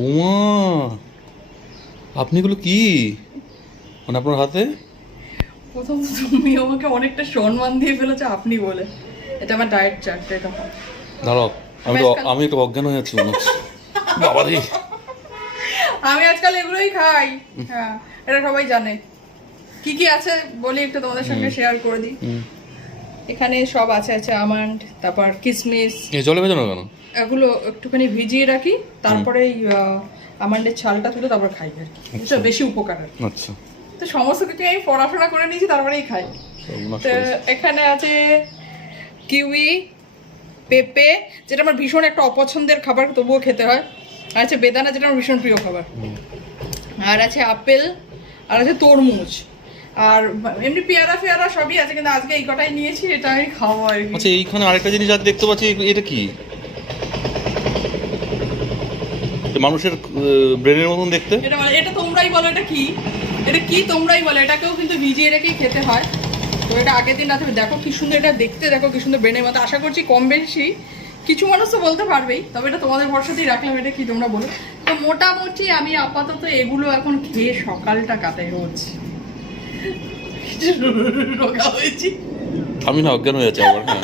ওমা, আপনি এগুলো কি মানে আপনার হাতে? প্রথম তো তুমি আমাকে অনেকটা সম্মান দিয়ে ফেলেছো আপনি বলে। এটা আমার ডায়েট চার্ট, এটা দাঁড়াও, আমি একটু অজ্ঞান হয়ে যাচ্ছি মনে হচ্ছে। বাবা রে, আমি আজকাল এগুলোই খাই। হ্যাঁ, এটা সবাই জানে। কি কি আছে বলি একটু তোমাদের সঙ্গে শেয়ার করে দিই। এখানে সব আছে আমন্ড, তারপর কিশমিশ। এই জলে ভেজানো কেন? এগুলো একটুখানি ভিজিয়ে রাখি, তারপরে আমন্ডের ছালটা তুলে তারপর খাই আর কি। এটা বেশি উপকার আর কি। আচ্ছা, তো সমস্ত কিছু আমি পড়াশোনা করে নিয়েছি, তারপরেই খাই। তো এখানে আছে কিউই, পেঁপে, যেটা আমার ভীষণ একটা অপছন্দের খাবার, তবুও খেতে হয়। আর আছে বেদানা, যেটা আমার ভীষণ প্রিয় খাবার। আর আছে আপেল, আর আছে তরমুজ, আর এমনি পেয়ারা ফেয়ারা সবই আছে, কিন্তু আজকে এই কটাই নিয়েছি, এটা আমি খাবো আর কি। আচ্ছা, এইখানে আরেকটা জিনিস আজ দেখতে পাচ্ছি, এটা কি? মানুষের ব্রেনের মতন দেখতে। এটা তোমরাই বলো, এটা কি? এটা কি তোমরাই বলো। এটাকেও কিন্তু ভিজিয়ে রেখেই খেতে হয়। তো এটা আগের দিন রাতে দেখো কি সুন্দর, এটা দেখতে দেখো কি সুন্দর ব্রেনের মতো। আশা করছি কম বেশি কিছু মানুষ তো বলতে পারবেই, তবে এটা তোমাদের ভরসাতেই রাখলাম। এটা কি তোমরা বলো। তো মোটামুটি আমি আপাতত এগুলো এখন খেয়ে সকালটা কাটাই রোজ। রোগা হয়েছি আমি না অজ্ঞান হয়ে যাচ্ছি আবার। হ্যাঁ